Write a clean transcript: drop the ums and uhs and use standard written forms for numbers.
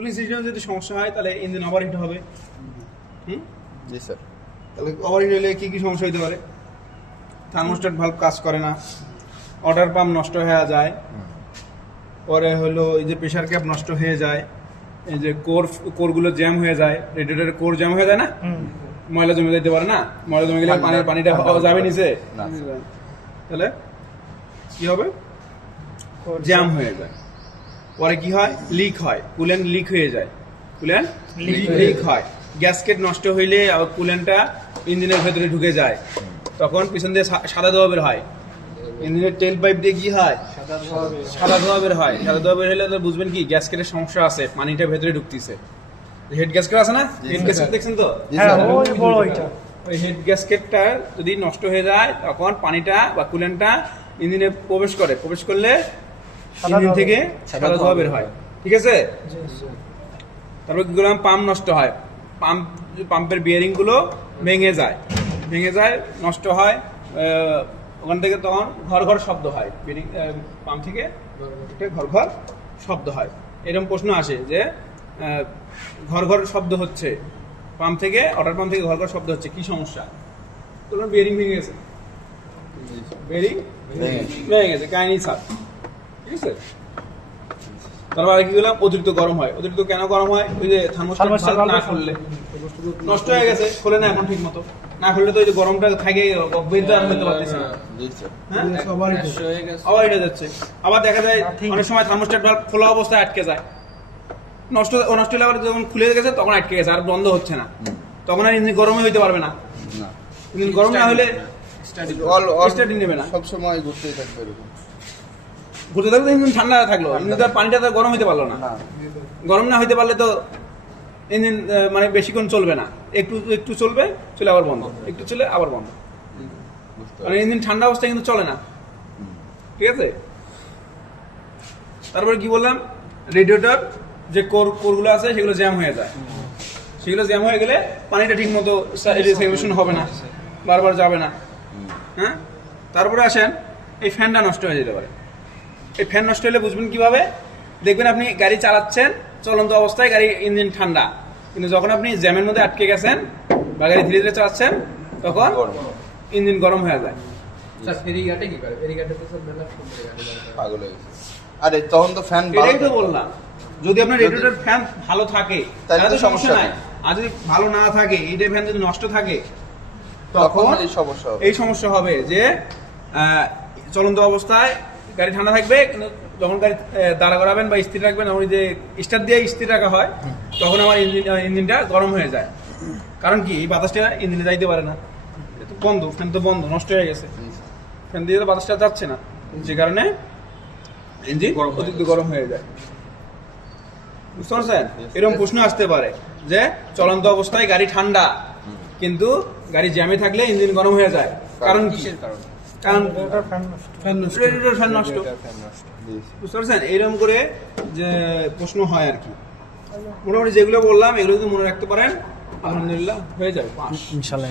Cooling সিস্টেমে যদি সমস্যা হয় তাহলে ইঞ্জিন ওভারহিট হবে। জি স্যার। তাহলে ওভারহিট হলে কী কী সমস্যা হতে পারে? থার্মোস্ট্যাট ভালভ কাজ করে না, ওয়াটার পাম্প নষ্ট হয়ে যায়, পরে হলো এই যে প্রেশার ক্যাপ নষ্ট হয়ে যায়, এই যে কোরগুলো জ্যাম হয়ে যায়, রেডিয়েটরের কোর জ্যাম হয়ে যায় না, ময়লা জমে যেতে পারে না, ময়লা জমে গেলে পানিটা যাবে নিচে, তাহলে কি হবে? জ্যাম হয়ে যায়। পরে কি হয়? লিক হয়, কুলেন্ট লিক হয়ে যায়, কুলেন্ট লিক হয়। গ্যাসকেট নষ্ট হইলে কুলেন্টটা ইঞ্জিনের ভেতরে ঢুকে যায়, তখন পিছন দিয়ে সাদা ধোঁয়া বের হয়। ইঞ্জিনের টেল পাইপ দিয়ে কি হয়? সাদা ধোঁয়া বের হয়। সাদা ধোঁয়া বের হলে তো বুঝবেন কি গ্যাসকেটের সমস্যা আছে, পানিটা ভেতরে ঢুকতেছে। হেড গ্যাসকেট আছে না, হেড গ্যাসকেট দেখছেন তো? ওই হেড গ্যাসকেটটা যদি নষ্ট হয়ে যায় তখন পানিটা বা কুলেন্টটা ইঞ্জিনে প্রবেশ করলে ইঞ্জিন থেকে সাদা ধোঁয়া বের হয়, ঠিক আছে? তারপর কি করলাম? পাম্প নষ্ট হয়, পাম্পের বিয়ারিং গুলো ভেঙে যায়, নষ্ট হয়। ওখান থেকে তখন ঘর শব্দ হয়, বিয়ারিং পাম্প থেকে ঘর শব্দ হয়। এরকম প্রশ্ন আসে যে ঘর শব্দ হচ্ছে পাম্প থেকে, ওয়াটার পাম্প থেকে ঘর শব্দ হচ্ছে, কি সমস্যা? তখন বিয়ারিং ভেঙে গেছে, কাহিনী স্যার, ঠিক আছে? তারপর আর কি করলাম? অতিরিক্ত গরম হয়। অতিরিক্ত কেন গরম হয়? ওই যে থার্মোস্ট্যাট না খুললে নষ্ট হয়ে গেছে, খোলে না এখন ঠিক মতো, না খুললে তো ওই যে গরমটা থাকে, বেরতে আর হতে পারতেছে না, ওভারহিট হয়ে যাচ্ছে। আবার দেখা যায় অনেক সময় থার্মোস্ট্যাট ভালভ খোলা অবস্থায় আটকে যায়, নষ্ট হলে আবার যখন খুলে গেছে তখন আটকে গেছে, আর বন্ধ হচ্ছে না, তখন আর ইঞ্জিন গরমই হইতে পারবে না। ইঞ্জিন গরম না হলে স্টার্টিং নেবে না, সবসময় ঘুরতেই থাকবে এরকম। ঘুরতে থাকলে ইঞ্জিন ঠান্ডা থাকলো, পানিটা তো গরম হইতে পারলো না। গরম না হইতে পারলে তো ইঞ্জিন মানে বেশিক্ষণ চলবে না, একটু চলবে, চলে আবার বন্ধ, একটু চলে আবার বন্ধ, মানে ইঞ্জিন ঠান্ডা অবস্থায় কিন্তু চলে না, ঠিক আছে? তারপরে কি বললাম? রেডিয়েটর যে কোরগুলো আছে সেগুলো জ্যাম হয়ে যায়, সেগুলো জ্যাম হয়ে গেলে পানিটা ঠিক মতো সার্কুলেশন হবে না, বারবার যাবে না। হ্যাঁ, তারপরে আসেন এই ফ্যানটা নষ্ট হয়ে যেতে পারে। এই ফ্যান নষ্ট হলে বুঝবেন কিভাবে? দেখবেন আপনি গাড়ি চালাচ্ছেন, চলন্ত অবস্থায় গাড়ি ইঞ্জিন ঠান্ডা, কিন্তু যখন আপনি জ্যামের মধ্যে আটকে গেছেন বা গাড়ি ধীরে ধীরে চালাচ্ছেন তখন ইঞ্জিন গরম হয়ে যায়। আরে তখন তো ফ্যান, এটাই তো বললাম, যদি আপনার রেডিয়েটর ফ্যান ভালো থাকে তাহলে তো সমস্যা নাই, আর যদি ভালো না থাকে, এইটা ফ্যান যদি নষ্ট থাকে তখন এই সমস্যা হবে যে চলন্ত অবস্থায় গাড়ি ঠান্ডা থাকবে, কিন্তু যখন গাড়ি দাঁড়া করাবেন বা স্থির রাখবেন, ওই যে স্টার্ট দিয়ে স্থির রাখা হয়, তখন আমার ইঞ্জিনটা গরম হয়ে যায়। কারণ কি? এই বাতাসটা ইঞ্জিনে যাইতে পারে না, বন্ধ, ফ্যান তো বন্ধ, নষ্ট হয়ে গেছে, ফ্যান দিয়ে তো বাতাসটা যাচ্ছে না, যে কারণে ইঞ্জিন অতিরিক্ত গরম হয়ে যায়। বুঝতে পারছেন? এরকম প্রশ্ন আসতে পারে যে চলন্ত অবস্থায় গাড়ি ঠান্ডা, কিন্তু গাড়ি জ্যামে থাকলে ইঞ্জিন গরম হয়ে যায়, কারণ কি? কারণ রেডিয়েটর ফ্যান নষ্ট। বুঝতে পারছেন? এইরকম করে যে প্রশ্ন হয় আর কি। মোটামুটি যেগুলো বললাম এগুলো যদি মনে রাখতে পারেন, আলহামদুলিল্লাহ হয়ে যাবে পাস, ইনশাল্লাহ।